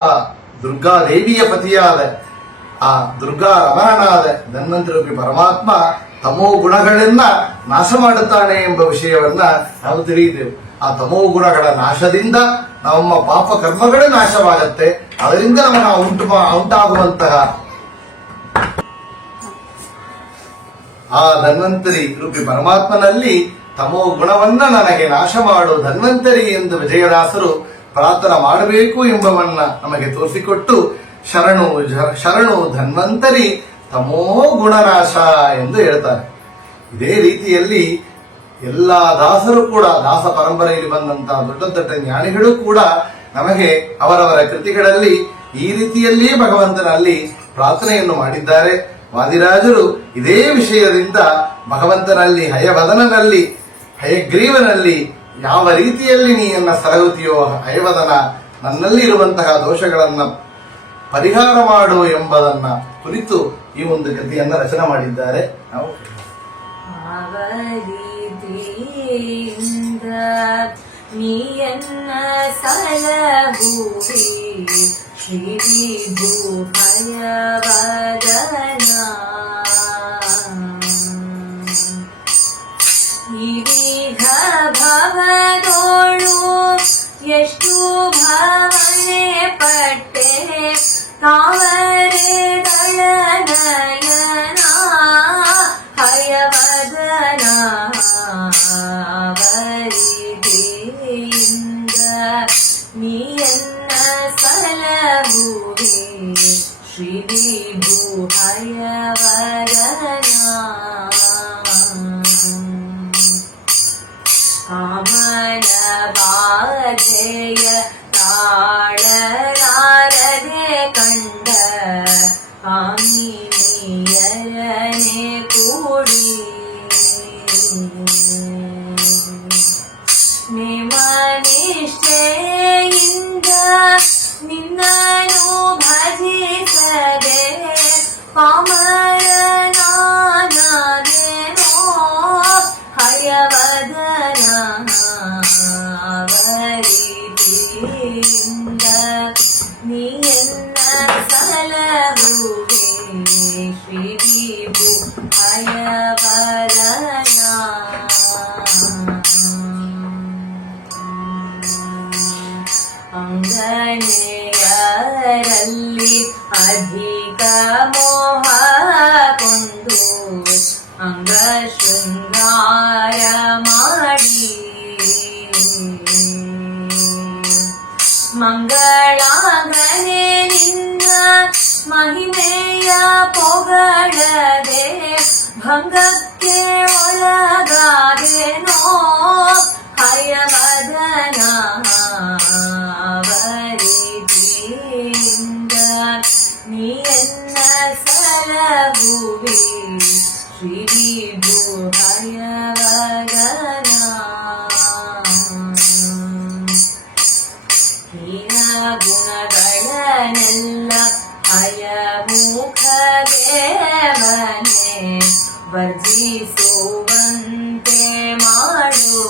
ಆ ದುರ್ಗಾದೇವಿಯ ಪತಿಯಾದ ಆ ದುರ್ಗಾ ರಮಣನಾದ ಧನ್ವಂತರಿ ಪರಮಾತ್ಮ ತಮೋ ಗುಣಗಳನ್ನ ನಾಶ ಮಾಡುತ್ತಾನೆ ಎಂಬ ವಿಷಯವನ್ನ ನಾವು ತಿಳಿಯುತ್ತೇವೆ. ಆ ತಮೋ ಗುಣಗಳ ನಾಶದಿಂದ ನಮ್ಮ ಪಾಪ ಕರ್ಮಗಳೇ ನಾಶವಾಗತ್ತೆ. ಅದರಿಂದ ನಮಗೆ ಉಂಟಾಗುವಂತಹ ಆ ಧನ್ವಂತರಿ ರೂಪಿ ಪರಮಾತ್ಮನಲ್ಲಿ ತಮೋ ಗುಣವನ್ನ ನನಗೆ ನಾಶ ಮಾಡು ಧನ್ವಂತರಿ ಎಂದು ವಿಜಯದಾಸರು ಪ್ರಾರ್ಥನಾ ಮಾಡಬೇಕು ಎಂಬವನ್ನ ನಮಗೆ ತೋರಿಸಿಕೊಟ್ಟು ಶರಣು ಧನ್ವಂತರಿ ತಮೋ ಗುಣನಾಶ ಎಂದು ಹೇಳ್ತಾರೆ. ಇದೇ ರೀತಿಯಲ್ಲಿ ಎಲ್ಲ ದಾಸರು ಕೂಡ, ದಾಸ ಪರಂಪರೆಯಲ್ಲಿ ಬಂದಂತಹ ದೊಡ್ಡ ದೊಡ್ಡ ಜ್ಞಾನಿಗಳು ಕೂಡ ನಮಗೆ ಅವರವರ ಕೃತಿಗಳಲ್ಲಿ ಈ ರೀತಿಯಲ್ಲಿಯೇ ಭಗವಂತನಲ್ಲಿ ಪ್ರಾರ್ಥನೆಯನ್ನು ಮಾಡಿದ್ದಾರೆ. ವಾದಿರಾಜರು ಇದೇ ವಿಷಯದಿಂದ ಭಗವಂತನಲ್ಲಿ ಹಯವದನದಲ್ಲಿ ಹಯಗ್ರೀವನಲ್ಲಿ ಯಾವ ರೀತಿಯಲ್ಲಿ ನೀಯನ್ನ ಸರಗುತ್ತೀಯೋ ಹಯವದನ, ನನ್ನಲ್ಲಿ ಇರುವಂತಹ ದೋಷಗಳನ್ನ ಪರಿಹಾರ ಮಾಡು ಎಂಬುದನ್ನ ಕುರಿತು ಈ ಒಂದು ಕೃತಿಯನ್ನ ರಚನೆ ಮಾಡಿದ್ದಾರೆ. ನಾವು ನೀಯನ್ನ ಸಲಹುವಿ ಶ್ರೀ ಭೂಭಯವದನ ವಿವಿಧ ಭವದೋಳು ಎಷ್ಟು ಭಾವನೆ ಪಟ್ಟೆ ತಾವರೆ ದಳನಯನ ಹಯವದನ ವರಿದೆಯಿಂದ ನೀಯನ್ನ ಸಲಹುವೆ ಶ್ರೀ ಭೂಹಯವದನ ಕಾಮನ ಬಾಧೆಯ ತಾಳಲಾರದೆ ಕಂಡ ಕಾಮಿನಿಯರನೆ ಕೂಡಿ ನಿಮನಿಷ್ಠೆಯಿಂದ ನಿನ್ನನು ಭಜಿಸದೆ ಪಾಮರನಾನದೇನೋ ಹಯವದನ ವರಿದಿಯಿಂದ ನೀಯನ್ನ ಸಲಹುವೆ ಶ್ರೀ ಭೂಹಯವದನ ಅಂಗನೆಯರಲ್ಲಿ ಅಧಿಕ ಮೋಹಕೊಂಡು ಅಂಗ ಶೃಂಗಾರ ಮಾಡಿ ಮಂಗಳಾಂಗನೆ ನಿನ್ನ ಮಹಿಮೆಯ ಪೊಗಳದೆ ಭಂಗಕ್ಕೆ ಒಳಗಾದೆನೋ ಹಯವದನ ವರಿದಿಯಿಂದ ನೀಯನ್ನ ಸಲಹುವೆ ಶ್ರೀ ಭೂಹಯವದನ ಹೀನ ಗುಣಗಳನ್ನೆಲ್ಲ ಹಯಮುಖ ದೇವನೇ ವರ್ಜಿಸುವಂತೆ ಮಾಡು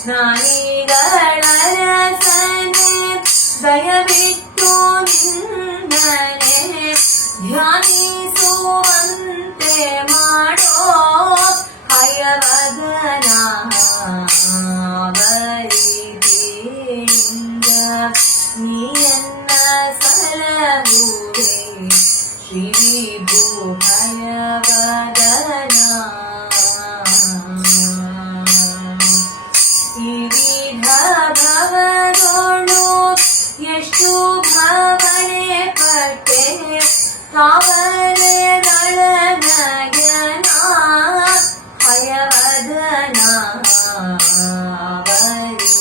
ಜ್ಞಾನಿಗಳ ರಸನೆ ದಯವಿಟ್ಟು ನಿನ್ನನೆ ಧ್ಯಾನಿಸುವಂತೆ ಮಾಡೋ ಹಯವದನ ವರಿದಿಯಿಂದ ನೀಯನ್ನ ಸಲಹುವೆ ಶ್ರೀ ಭೂಹಯವದನ ವಿವಿಧ ಭವದೋಳು ಎಷ್ಟು ಭಾವನೆ ಪಟ್ಟೆ ತಾವರೆ ದಳನಯನ ಹಯವದನ ವರಿದಿಯಿಂದ